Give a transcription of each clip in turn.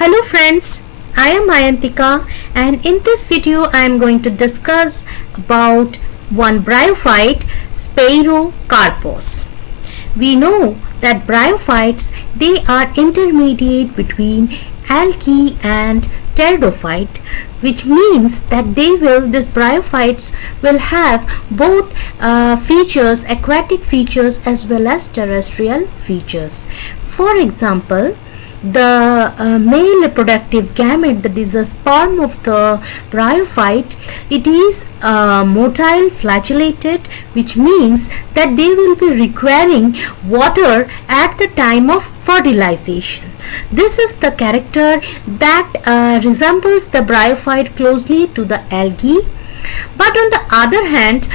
Hello friends, I am Ayantika and in this video I am going to discuss about one bryophyte, Sphaerocarpos. We know that bryophytes, they are intermediate between algae and pteridophyte, which means that these bryophytes will have both features, aquatic features as well as terrestrial features. For example, the male reproductive gamete, that is the sperm of the bryophyte, it is motile flagellated, which means that they will be requiring water at the time of fertilization. This is the character that resembles the bryophyte closely to the algae. But on the other hand,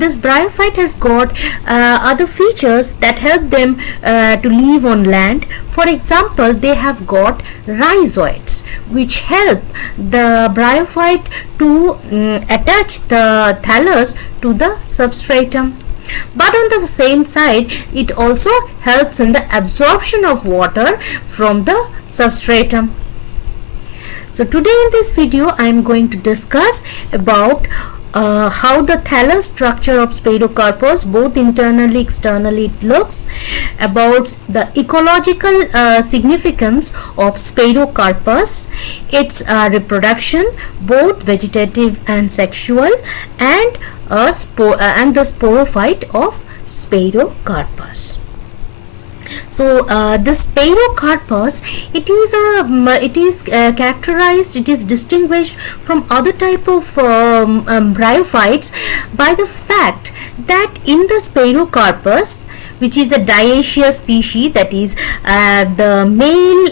this bryophyte has got other features that help them to live on land. For example, they have got rhizoids, which help the bryophyte to attach the thallus to the substratum. But on the same side, it also helps in the absorption of water from the substratum. So today in this video I am going to discuss about how the thallus structure of Sphaerocarpus, both internally externally it looks, about the ecological significance of Sphaerocarpus, its reproduction, both vegetative and sexual, and the sporophyte of Sphaerocarpus. So this Sphaerocarpus, it is characterized, it is distinguished from other type of bryophytes by the fact that in the Sphaerocarpus, which is a dioecious species, that is the male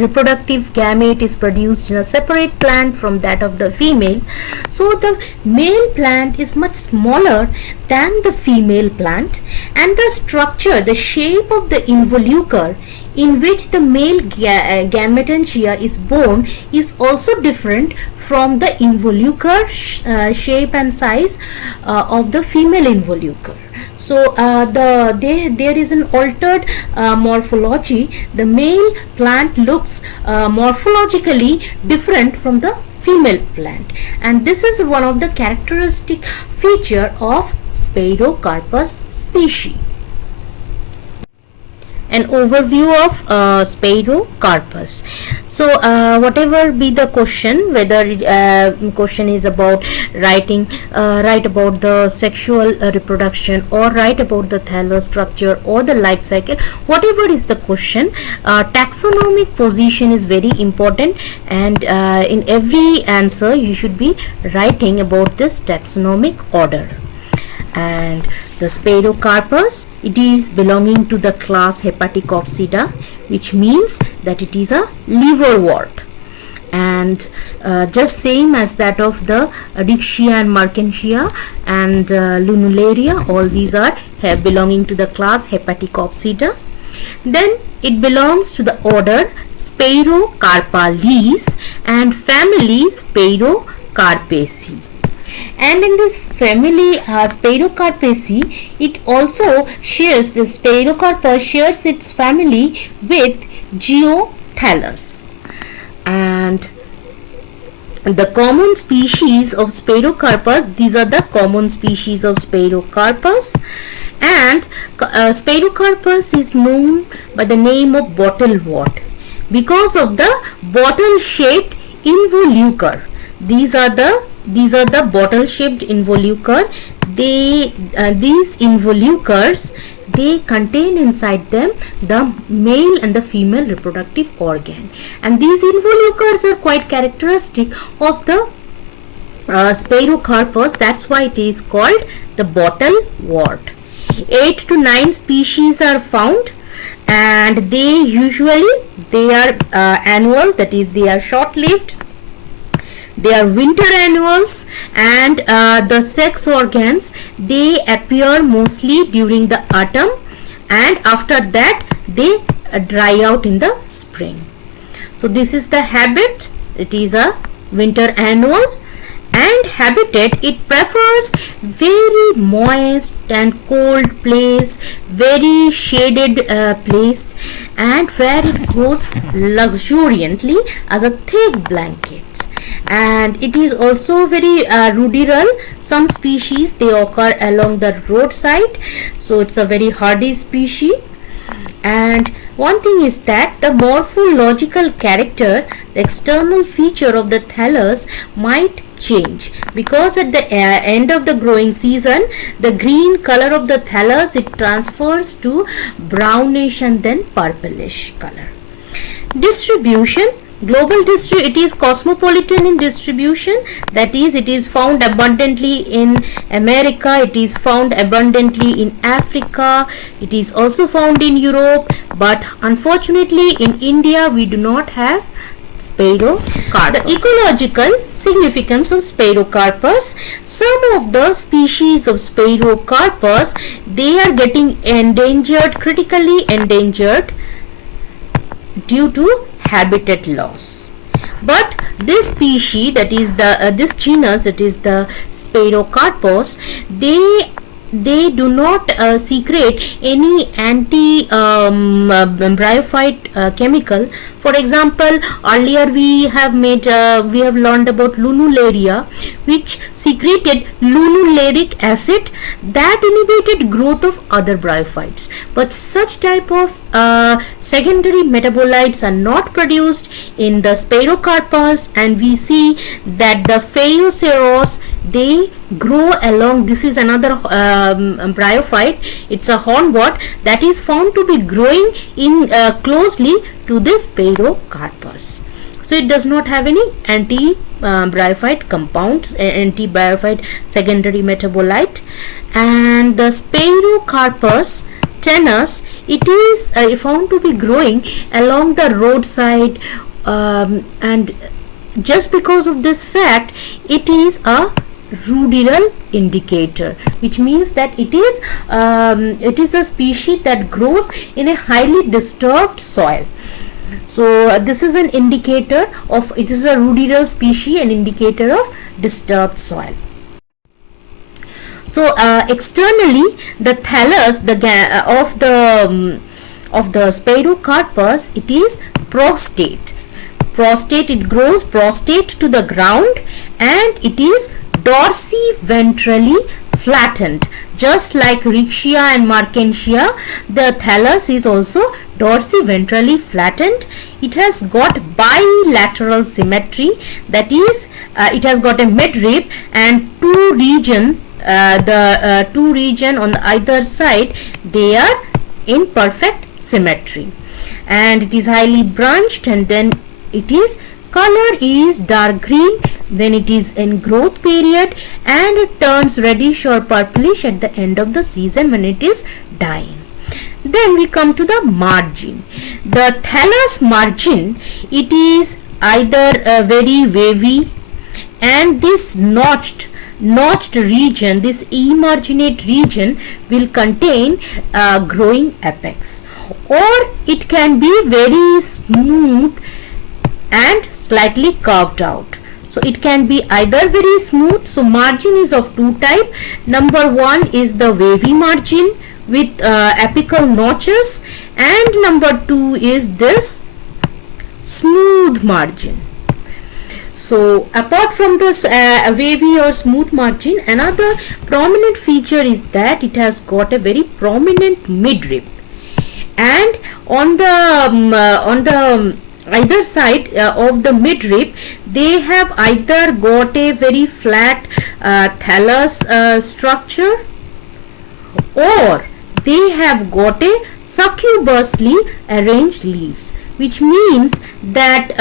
reproductive gamete is produced in a separate plant from that of the female. So the male plant is much smaller than the female plant, and the structure, the shape of the involucre in which the male gametangia is born is also different from the involucre shape and size of the female involucre. So there is an altered morphology. The male plant looks morphologically different from the female plant, and this is one of the characteristic feature of Sphaerocarpus species. An overview of Sphaerocarpus. So whatever be the question, whether question is about write about the sexual reproduction, or write about the thallus structure or the life cycle, whatever is the question, taxonomic position is very important, and in every answer you should be writing about this taxonomic order. And the Sphaerocarpus, it is belonging to the class Hepaticopsida, which means that it is a liverwort, and just same as that of the Adixia and Merkensia and Lunularia, all these are belonging to the class Hepaticopsida. Then it belongs to the order Sphaerocarpales and family Sphaerocarpaceae. And in this family Sphaerocarpaceae, it also shares, the Sphaerocarpus shares its family with Geothallus. And the common species of Sphaerocarpus, these are the common species of Sphaerocarpus, and Sphaerocarpus is known by the name of bottlewort because of the bottle shaped involucre. These are the bottle shaped involucre. These involucres, they contain inside them the male and the female reproductive organ, and these involucres are quite characteristic of the Sphaerocarpus. That's why it is called the bottlewort. 8 to 9 species are found, and they are annual, that is they are short lived. They are winter annuals, and the sex organs, they appear mostly during the autumn, and after that they dry out in the spring. So this is the habit. It is a winter annual, and habitat, it prefers very moist and cold place, very shaded place, and where it grows luxuriantly as a thick blanket. And it is also very ruderal. Some species they occur along the roadside, so it's a very hardy species. And one thing is that the morphological character, the external feature of the thallus might change, because at the end of the growing season the green color of the thallus it transfers to brownish and then purplish color. Distribution. Global it is cosmopolitan in distribution, that is, it is found abundantly in America, it is found abundantly in Africa, it is also found in Europe, but unfortunately in India we do not have Sphaerocarpus. The ecological significance of Sphaerocarpus. Some of the species of Sphaerocarpus they are getting endangered, critically endangered due to habitat loss. But this species, that is the this genus, that is the Sphaerocarpus, they do not secrete any anti-bryophyte chemical. For example, earlier we have learned about lunularia, which secreted lunularic acid that inhibited growth of other bryophytes. But such type of secondary metabolites are not produced in the Sphaerocarpus, and we see that the Phaeoceros they grow along. This is another bryophyte. It's a hornwort that is found to be growing in closely to this Sphaerocarpus. So it does not have any anti-bryophyte compound, anti-bryophyte secondary metabolite. And the Sphaerocarpus tenus, it is found to be growing along the roadside, and just because of this fact it is a ruderal indicator, which means that it is a species that grows in a highly disturbed soil. So this is an indicator of, it is a ruderal species, an indicator of disturbed soil. So externally the thallus of the Sphaerocarpus, it is prostate. It grows prostate to the ground, and it is dorsiventrally flattened. Just like Riccia and Markensia, the thallus is also dorsiventrally flattened. It has got bilateral symmetry, that is, it has got a midrib and two region on the either side, they are in perfect symmetry, and it is highly branched, and then it is color is dark green when it is in growth period, and it turns reddish or purplish at the end of the season when it is dying. Then we come to the margin. The thallus margin, it is either very wavy, and this notched region, this emarginate region will contain growing apex, or it can be very smooth and slightly curved out. So it can be either very smooth. So margin is of two type. Number one is the wavy margin with apical notches, and number two is this smooth margin. So apart from this wavy or smooth margin, another prominent feature is that it has got a very prominent midrib, and on the either side of the midrib they have either got a very flat thallus structure, or they have got a succubusly arranged leaves, which means that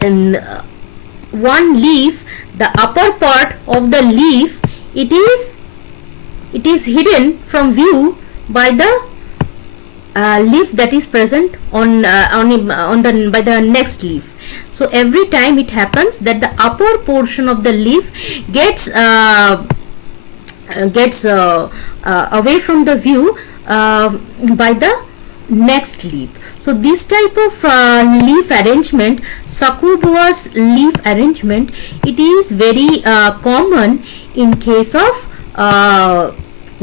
in one leaf, the upper part of the leaf, it is hidden from view by the leaf that is present on the next leaf. So every time it happens that the upper portion of the leaf gets away from the view by the next leaf. So this type of leaf arrangement, succubous leaf arrangement, it is very common in case of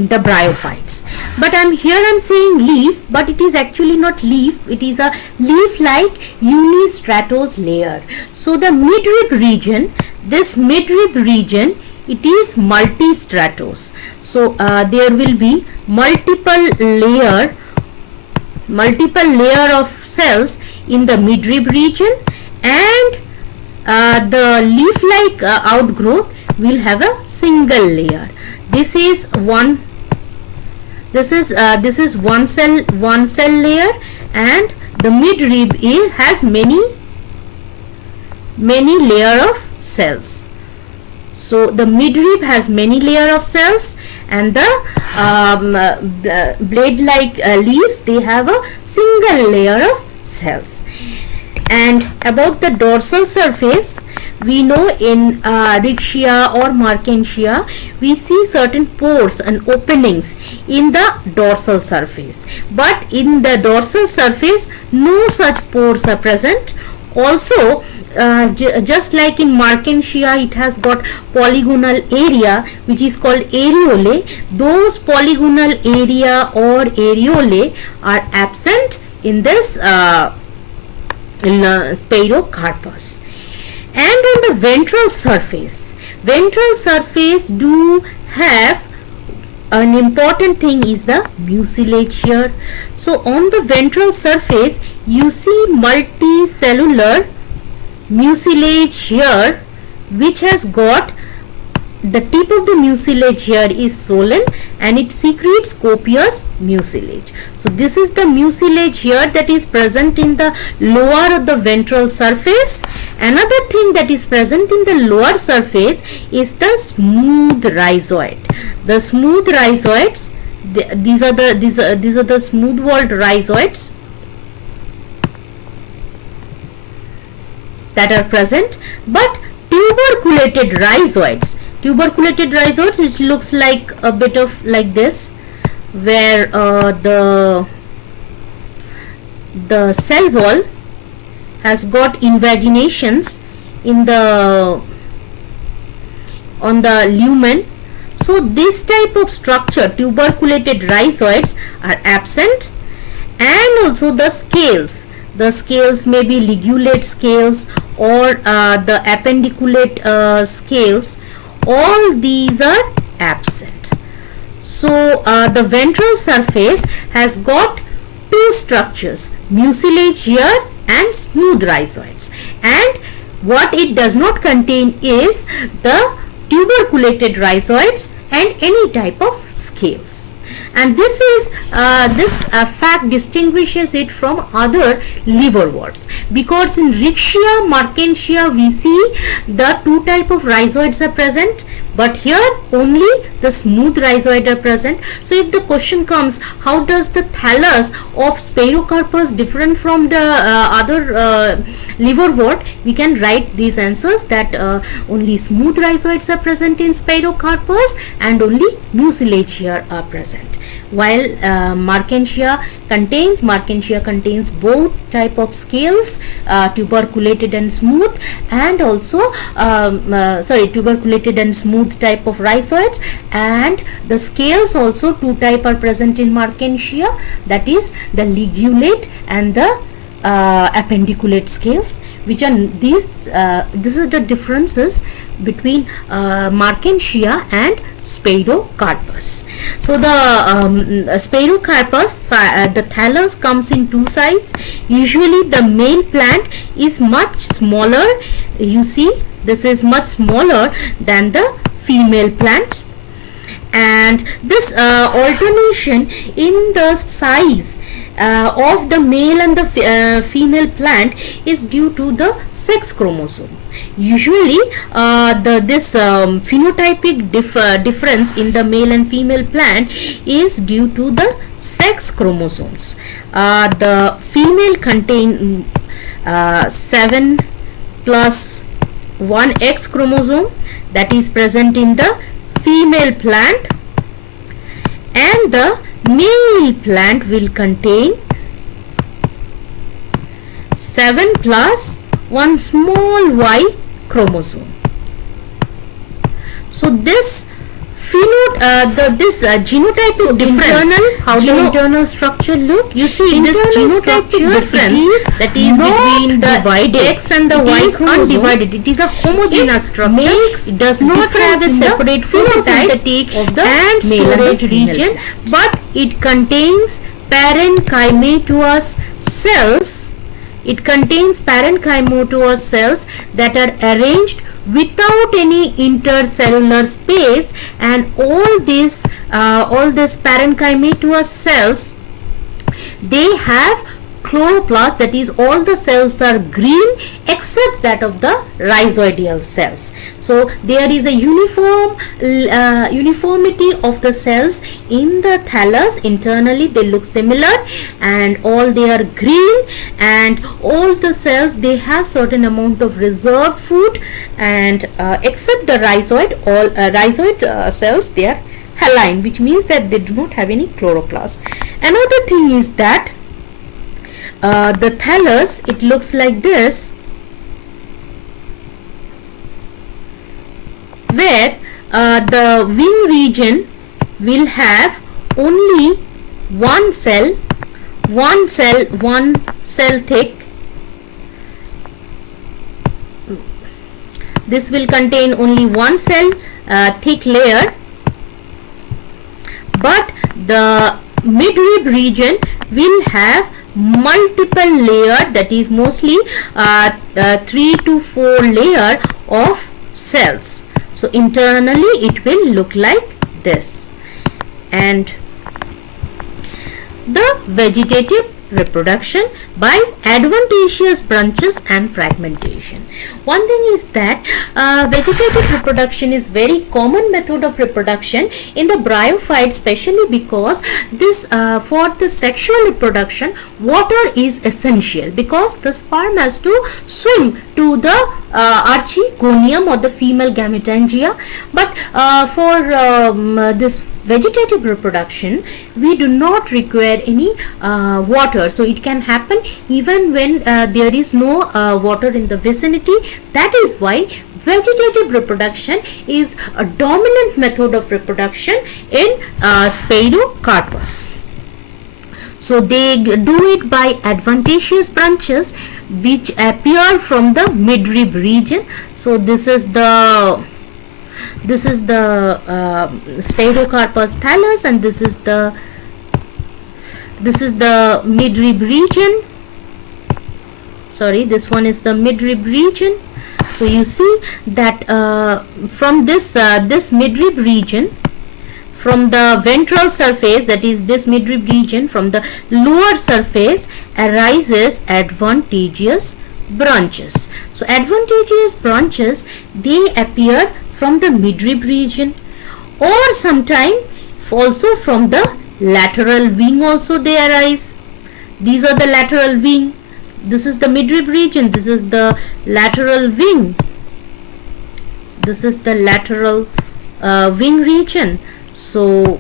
the bryophytes. But I'm saying leaf, but it is actually not leaf, it is a leaf-like unistratous layer. So the midrib region, this midrib region, it is multistratos. So there will be multiple layer of cells in the midrib region, and the leaf-like outgrowth will have a single layer. This is one cell layer, and the midrib has many layer of cells. So the midrib has many layer of cells, and the blade-like leaves, they have a single layer of cells. And about the dorsal surface, we know in Riccia or Markensia, we see certain pores and openings in the dorsal surface. But in the dorsal surface, no such pores are present. Also, just like in Markensia, it has got polygonal area which is called areolae. Those polygonal area or areolae are absent in this Sphaerocarpus. And on the ventral surface do have an important thing is the mucilage here. So on the ventral surface you see multicellular mucilage here, which has got the tip of the mucilage here is swollen and it secretes copious mucilage. So this is the mucilage here that is present in the lower of the ventral surface. Another thing that is present in the lower surface is the smooth rhizoid. The smooth rhizoids, these are the smooth walled rhizoids that are present. But tuberculated rhizoids, it looks like a bit of like this, where the cell wall has got invaginations in on the lumen. So this type of structure, tuberculated rhizoids, are absent. And also the scales may be ligulate scales or the appendiculate scales. All these are absent. So the ventral surface has got two structures, mucilage here and smooth rhizoids, and what it does not contain is the tuberculated rhizoids and any type of scales. And this fact distinguishes it from other liverworts, because in Riccia, Markensia we see the two type of rhizoids are present, but here only the smooth rhizoid are present. So if the question comes, how does the thallus of Sphaerocarpus different from the other liverwort, we can write these answers that only smooth rhizoids are present in Sphaerocarpus and only mucilage here are present, while Markensia contains both type of scales, tuberculated and smooth, and also tuberculated and smooth type of rhizoids, and the scales also two type are present in Markensia, that is the ligulate and the appendiculate scales, which are these are the differences between Markensia and Sphaerocarpus. So the Sphaerocarpus, the thallus comes in two sizes. Usually the male plant is much smaller. You see, this is much smaller than the female plant, and this alternation in the size of the male and the female plant is due to the sex chromosomes. Usually this phenotypic difference in the male and female plant is due to the sex chromosomes. The female contain 7 plus 1 X chromosome that is present in the female plant, and the male plant will contain 7 plus 1 small y chromosome. So this genotypic difference. How the internal structure look? You see this genotypic difference that is between the X and the Y is undivided. It is a homogeneous structure. It does not have a separate phenotype and storage region, but it contains parenchymatous cells. It contains parenchymatous cells that are arranged without any intercellular space, and all this parenchymatous cells, they have chloroplast, that is all the cells are green except that of the rhizoidal cells. So there is a uniformity of the cells in the thallus. Internally they look similar and all they are green, and all the cells, they have certain amount of reserved food, and except the rhizoid, all rhizoid cells, they are haline, which means that they do not have any chloroplast. Another thing is that the thallus, it looks like this, where the wing region will have only one cell thick. This will contain only one cell thick layer, but the midrib region will have multiple layer, that is mostly 3 to 4 layer of cells. So internally it will look like this. And the vegetative reproduction by adventitious branches and fragmentation. One thing is that vegetative reproduction is very common method of reproduction in the bryophytes, especially because this for the sexual reproduction water is essential, because the sperm has to swim to the archegonium or the female gametangia. But for this vegetative reproduction we do not require any water, so it can happen even when there is no water in the vicinity. That is why vegetative reproduction is a dominant method of reproduction in Sphaerocarpus. So they do it by adventitious branches which appear from the midrib region. So this is the Sphaerocarpus thallus, and this is the midrib region. Sorry, this one is the midrib region. So you see that from this midrib region, from the ventral surface, that is this midrib region, from the lower surface arises adventitious branches. So adventitious branches, they appear from the midrib region, or sometime also from the lateral wing also they arise. These are the lateral wing. This is the midrib region, this is the lateral wing, this is the lateral wing region. So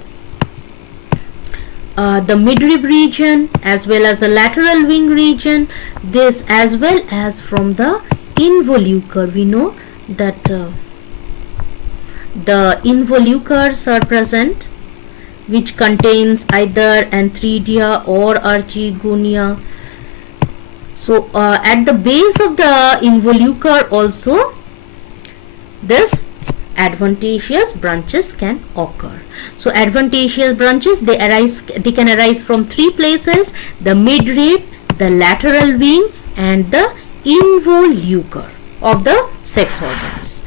the midrib region as well as the lateral wing region, this as well as from the involucre. We know that the involucres are present, which contains either antheridia or archegonia. So at the base of the involucre also this adventitious branches can occur. So adventitious branches, they can arise from three places: the midrib, the lateral wing, and the involucre of the sex organs.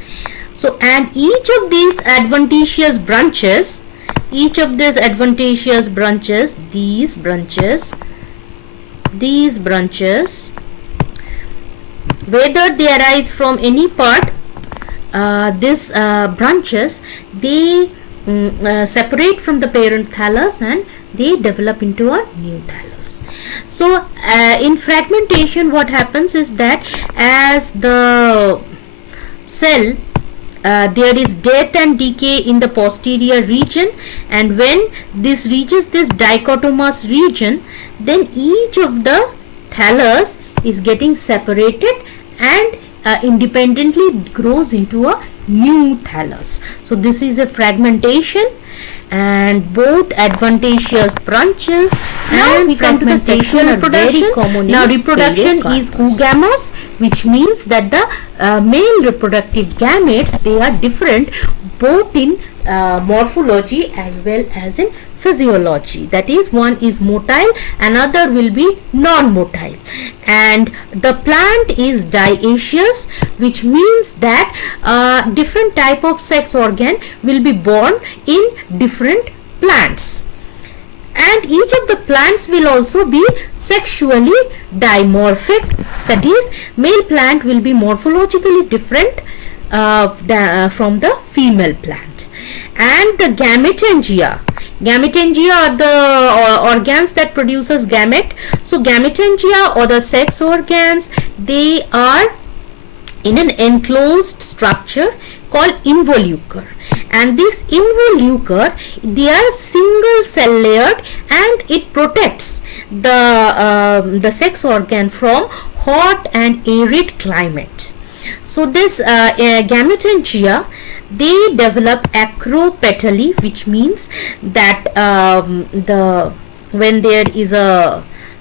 So and each of these adventitious branches, these branches, whether they arise from any part, these branches, they separate from the parent thallus and they develop into a new thallus. So in fragmentation, what happens is that as the cell, there is death and decay in the posterior region, and when this reaches this dichotomous region, then each of the thallus is getting separated and independently grows into a new thallus. So this is a fragmentation and both advantageous branches and we come to the sexual reproduction. Now reproduction is oogamous, which means that the male reproductive gametes, they are different both in morphology as well as in physiology. That is, one is motile, another will be non-motile, and the plant is dioecious, which means that different type of sex organ will be born in different plants, and each of the plants will also be sexually dimorphic. That is, male plant will be morphologically different from the female plant. And the gametangia are the organs that produces gamete. So gametangia, or the sex organs, they are in an enclosed structure called involucre, and this involucre, they are single cell layered, and it protects the sex organ from hot and arid climate. So this gametangia, they develop acropetally, which means that when there is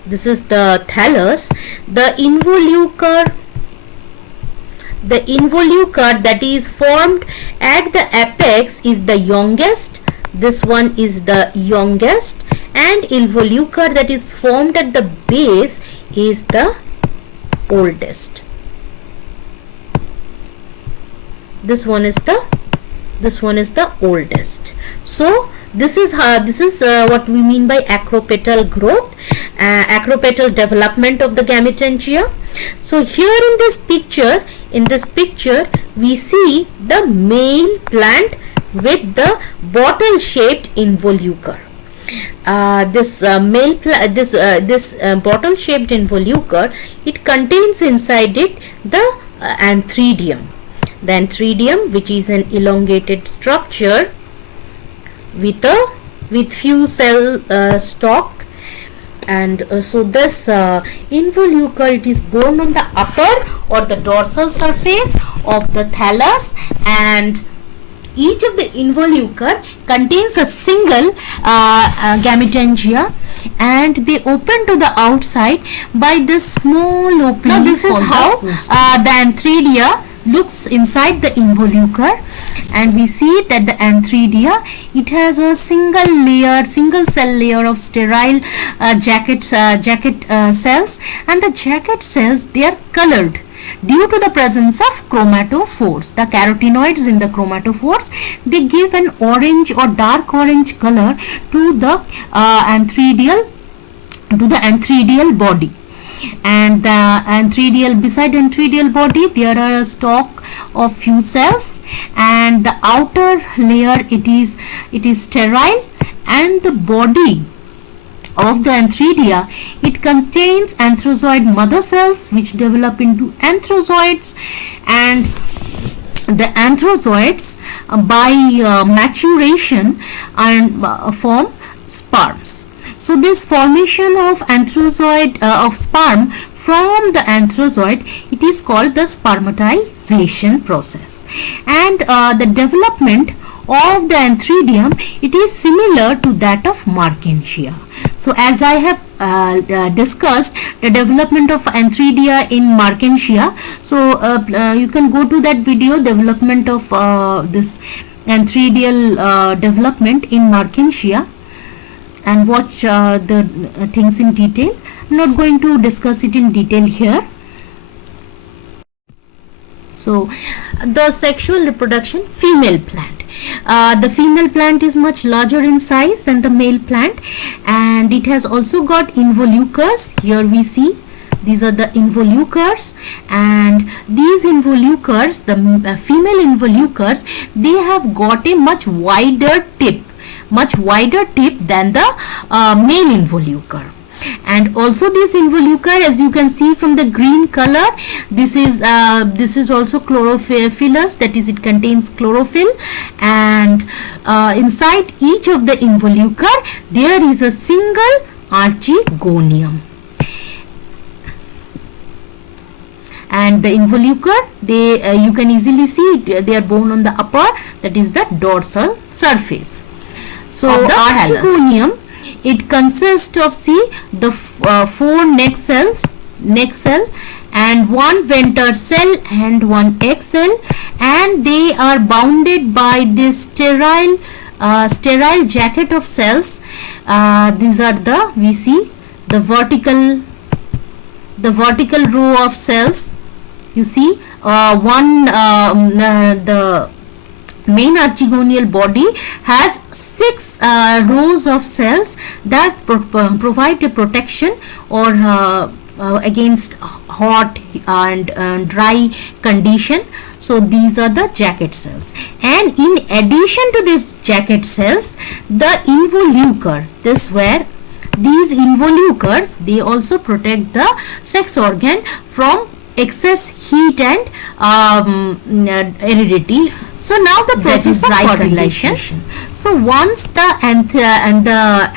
this is the thallus, the involucre that is formed at the apex is the youngest. This one is the youngest, and involucre that is formed at the base is the oldest. This one is the oldest. So this is what we mean by acropetal growth, acropetal development of the gametangia. So here in this picture we see the male plant with the bottle shaped involucre. This bottle shaped involucre, it contains inside it the antheridium. The antheridium, which is an elongated structure with few cell stalk, and so this involucre, it is borne on the upper or the dorsal surface of the thallus, and each of the involucre contains a single gametangia, and they open to the outside by this small opening. Now this is how the antheridia looks inside the involucre, and we see that the antheridia, it has a single cell layer of sterile jacket cells, and the jacket cells, they are colored due to the presence of chromatophores. The carotenoids in the chromatophores, they give an orange or dark orange color to the antheridial body. And the beside antheridial body, there are a stalk of few cells, and the outer layer, it is sterile, and the body of the antheridia, it contains anthrozoid mother cells which develop into anthrozoids, and the anthrozoids by maturation and form sperms. So this formation of anthrozoid of sperm from the anthrozoid, it is called the spermatization process, and the development of the antheridium, it is similar to that of Mertensia. So as I have discussed the development of antheridia in Mertensia, so you can go to that video, development of this antheridial development in Mertensia, and watch the things in detail. I'm not going to discuss it in detail here. So the sexual reproduction, female plant. The female plant is much larger in size than the male plant, and it has also got involucres. Here we see these are the involucres, and these involucres, the female involucres, they have got a much wider tip than the male involucre. And also this involucre, as you can see from the green color, this is also chlorophyllous, that is, it contains chlorophyll, and inside each of the involucre there is a single archegonium. and the involucre, they you can easily see they are born on the upper, that is the dorsal surface. So the archegonium, it consists of, see, the 4 neck cell and 1 venter cell and 1 egg cell, and they are bounded by this sterile jacket of cells. These are the, we see the vertical row of cells. You see, the main archegonial body has 6 rows of cells that provide a protection or against hot and dry condition. So these are the jacket cells, and in addition to these jacket cells, the involucre, this where these involucres, they also protect the sex organ from excess heat and aridity. So now the process of fertilization. So once the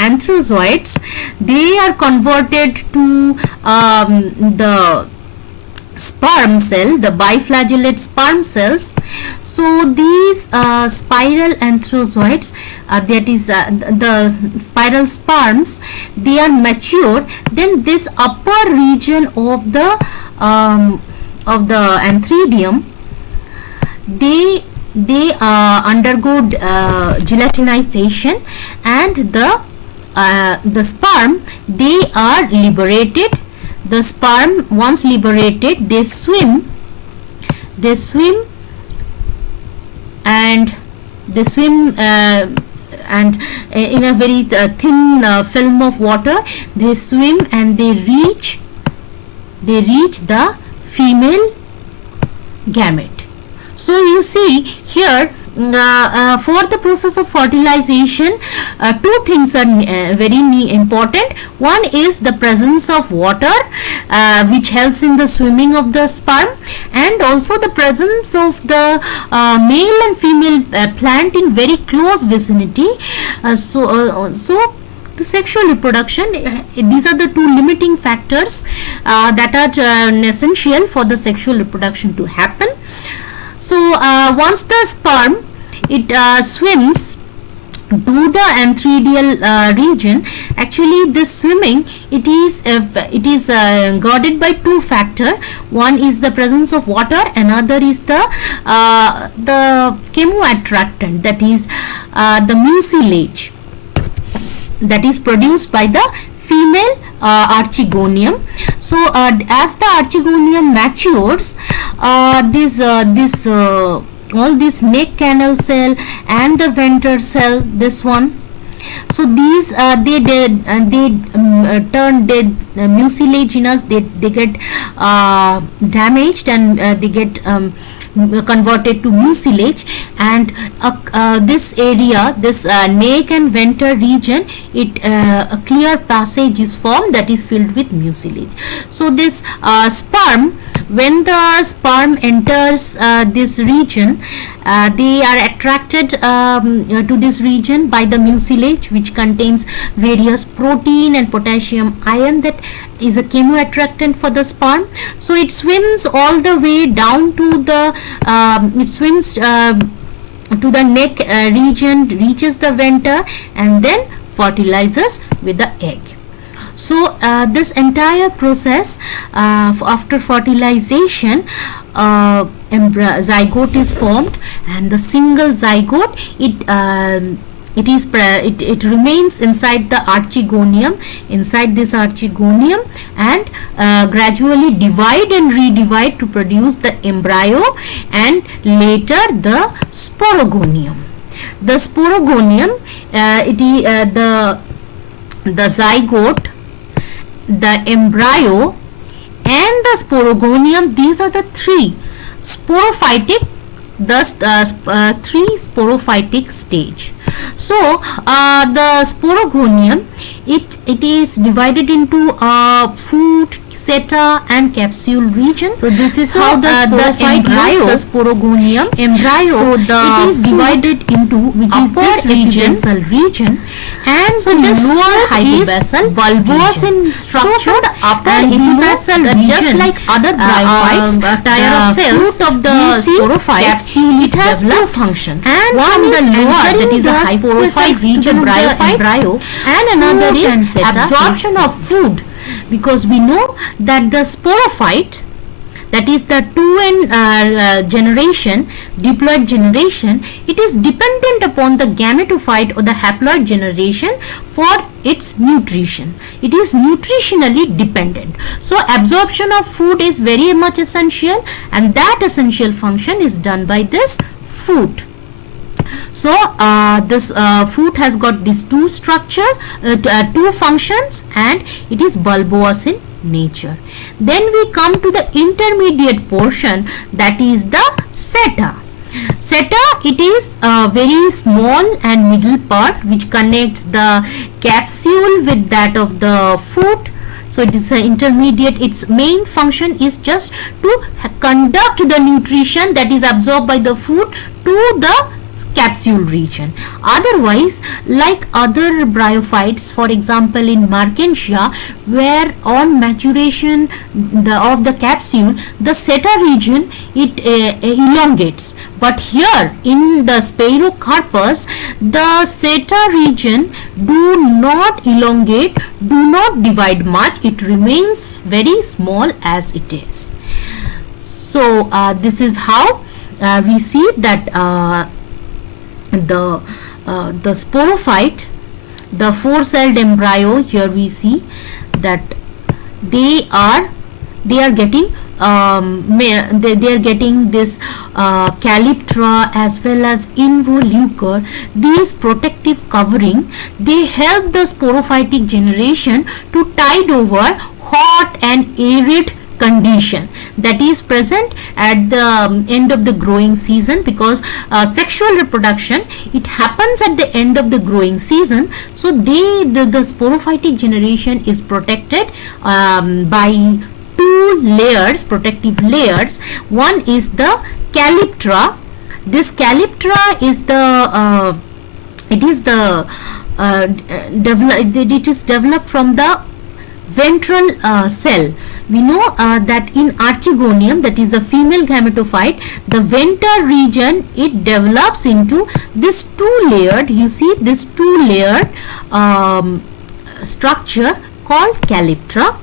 anthrozoids, they are converted to the sperm cell, the biflagellate sperm cells. So these spiral anthrozoids, that is the spiral sperms, they are mature. Then this upper region of the antheridium, they undergo gelatinization, and the sperm, they are liberated. The sperm, once liberated, they swim and in a very thin film of water, they swim and they reach the female gamete. So you see here, for the process of fertilization, 2 things are very important. One is the presence of water, which helps in the swimming of the sperm, and also the presence of the male and female plant in very close vicinity. So the sexual reproduction, these are the 2 limiting factors that are essential for the sexual reproduction to happen. So once the sperm, it swims to the antheridial region, actually this swimming, it is guarded by 2 factors. One is the presence of water, another is the chemoattractant, that is the mucilage, that is produced by the female archegonium. So as the archegonium matures, all this neck canal cell and the venter cell, this one, so these they turn dead mucilaginous, they get damaged, and they get converted to mucilage, and this area, this neck and venter region, a clear passage is formed that is filled with mucilage. So this sperm, when the sperm enters this region, they are attracted to this region by the mucilage, which contains various protein and potassium ion that is a chemoattractant for the sperm. So it swims all the way down to the to the neck region, reaches the venter, and then fertilizes with the egg. So this entire process, after fertilization, zygote is formed, and the single zygote, it remains inside the archegonium, and gradually divide and redivide to produce the embryo and later the sporogonium. The sporogonium, the zygote, the embryo and the sporogonium, these are the 3 sporophytic, thus 3 sporophytic stage. So the sporogonium, it is divided into food seta and capsule region. So this is how the sporophyte embryo, the sporogonium embryo. So it is divided into which is this region, and so this lower hypobasal bulbous in structure. So the upper epibasal region, just like other bryophytes, tier of cells of the sporophyte, capsule it has two functions. And one is the lower, that is the hypophyte region embryo, and another is absorption of food, because we know that the sporophyte, that is the 2N generation, diploid generation, it is dependent upon the gametophyte or the haploid generation for its nutrition. It is nutritionally dependent. So absorption of food is very much essential, and that essential function is done by this food. So this food has got these two structures, two functions, and it is bulbous in nature. Then we come to the intermediate portion, that is the seta. Seta, it is a very small and middle part which connects the capsule with that of the food. So it is an intermediate. Its main function is just to conduct the nutrition that is absorbed by the food to the capsule region. Otherwise, like other bryophytes, for example in Mertensia, where on maturation of the capsule, the seta region it elongates, but here in the Sphaerocarpus, the seta region do not elongate, do not divide much, it remains very small as it is. So this is how we see that the sporophyte, the four-celled embryo, here we see that they are getting this calyptra as well as involucre. These protective covering, they help the sporophytic generation to tide over hot and arid condition that is present at the end of the growing season, because sexual reproduction, it happens at the end of the growing season. So the sporophytic generation is protected by two layers, protective layers. One is the calyptra. This calyptra is the it is developed from the ventral cell. We know that in Archegonium, that is the female gametophyte, the ventral region, it develops into this two-layered, you see this two-layered structure called calyptra,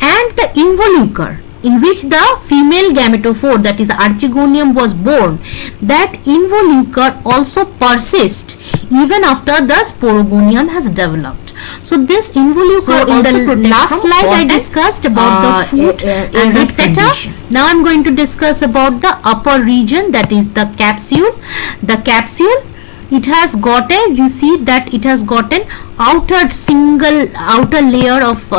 and the involucre, in which the female gametophore, that is Archegonium, was born. That involucre also persists even after the sporogonium has developed. So this involucre, in the last slide I discussed about the food and the seta. Now I am going to discuss about the upper region, that is the capsule. The capsule, it has got a, you see that it has got an outer layer of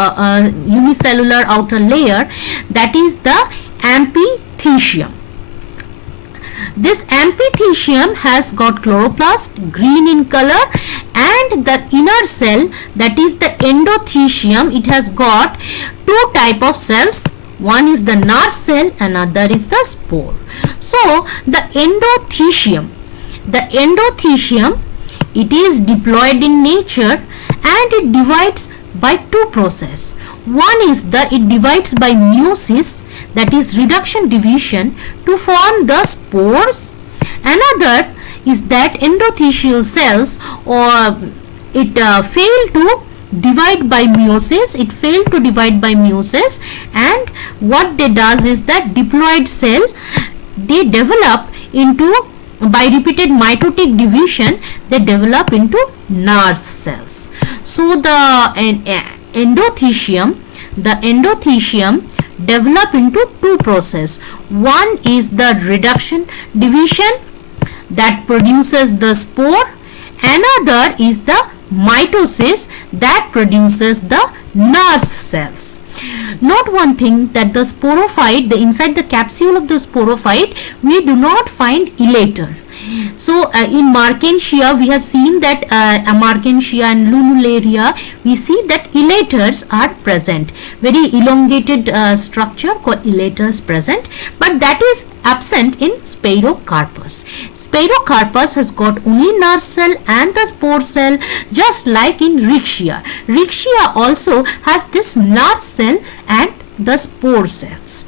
unicellular outer layer, that is the amphithecium. This amphithecium has got chloroplast, green in color, and the inner cell, that is the endothecium, it has got two type of cells. One is the nurse cell, another is the spore. So the endothecium, it is diploid in nature, and it divides by two processes. One is it divides by meiosis, that is reduction division, to form the spores. Another is that endothelial cells, or it failed to divide by meiosis. It failed to divide by meiosis, and what they does is that diploid cell, they develop into, by repeated mitotic division, they develop into nurse cells. So the endothecium develop into two processes. One is the reduction division that produces the spore. Another is the mitosis that produces the nurse cells. Note one thing, that the sporophyte, inside the capsule of the sporophyte, we do not find elater. So in Markensia we have seen that Markensia and Lunularia, we see that elaters are present, very elongated structure called elaters present, but that is absent in Sphaerocarpus. Sphaerocarpus has got only nurse cell and the spore cell, just like in Rixia. Rixia also has this nurse cell and the spore cells.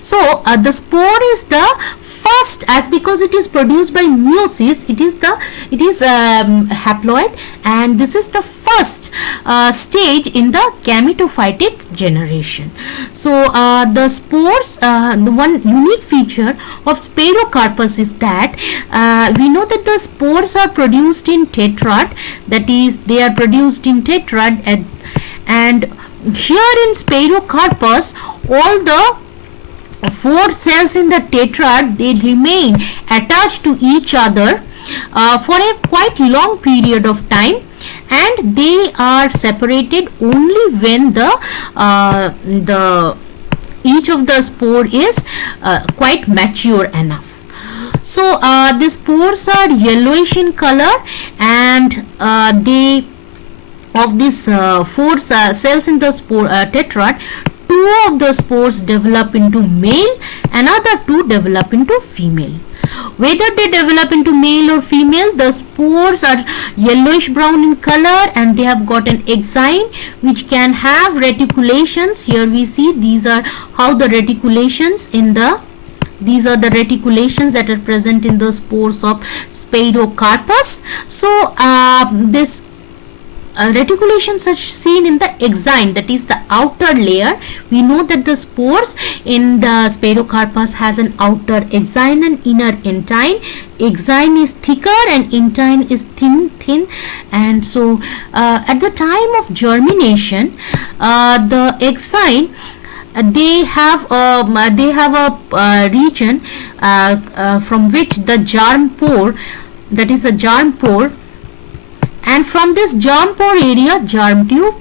So the spore is the first, as because it is produced by meiosis, it is haploid, and this is the first stage in the gametophytic generation. So the spores, the one unique feature of Sphaerocarpus is that we know that the spores are produced in tetrad, that is, they are produced in tetrad, and here in Sphaerocarpus all the 4 cells in the tetrad, they remain attached to each other for a quite long period of time, and they are separated only when each of the spore is quite mature enough. So the spores are yellowish in color, and they of these 4 cells in the spore tetrad, 2 of the spores develop into male, another 2 develop into female. Whether they develop into male or female, the spores are yellowish brown in color, and they have got an exine which can have reticulations. Here we see these are how the reticulations in the these are the reticulations that are present in the spores of Sphaerocarpus. So this reticulations are seen in the exine, that is the outer layer. We know that the spores in the Sphaerocarpus has an outer exine and inner intine. Exine is thicker and intine is thin, and so at the time of germination, the exine, they have a region from which the germ pore, that is a germ pore, and from this germ pore area germ tube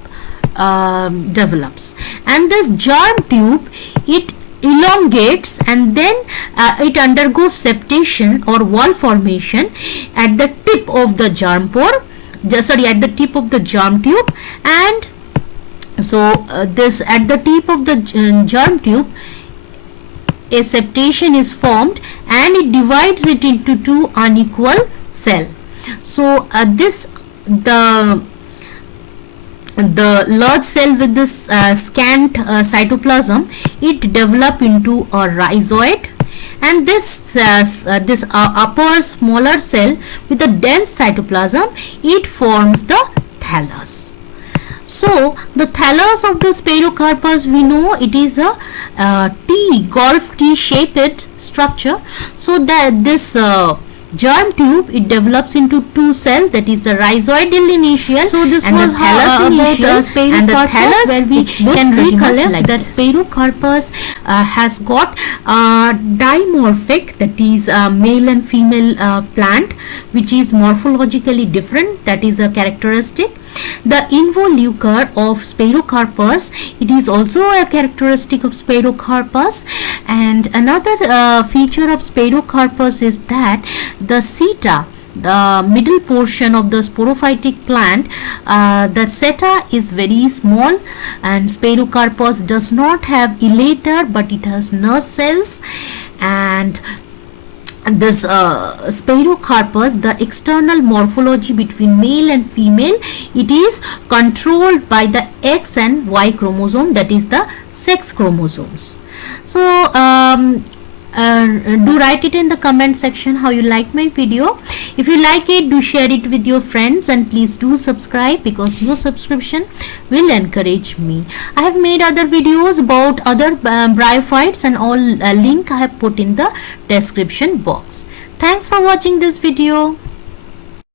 develops, and this germ tube, it elongates, and then it undergoes septation or wall formation at the tip of the germ pore, at the tip of the germ tube, and so this at the tip of the germ tube, a septation is formed, and it divides it into 2 unequal cells. So the large cell with this scant cytoplasm, it develop into a rhizoid, and this upper smaller cell with a dense cytoplasm, it forms the thallus. So the thallus of the Sphaerocarpus, we know it is a golf T shaped structure. So that this germ tube, it develops into 2 cells, that is the rhizoidal initial, so this and was the thallus initial, and the thallus, where we can recollect like that Sphaerocarpus has got dimorphic, that is male and female plant, which is morphologically different, that is a characteristic. The involucre of Sphaerocarpus, it is also a characteristic of Sphaerocarpus, and another feature of Sphaerocarpus is that the seta, the middle portion of the sporophytic plant, the seta is very small, and Sphaerocarpus does not have elater, but it has nurse cells. And this Sphaerocarpus, the external morphology between male and female, it is controlled by the X and Y chromosome, that is the sex chromosomes. So do write it in the comment section how you like my video. If you like it, do share it with your friends, and please do subscribe, because your subscription will encourage me. I have made other videos about other bryophytes, and all link I have put in the description box. Thanks for watching this video.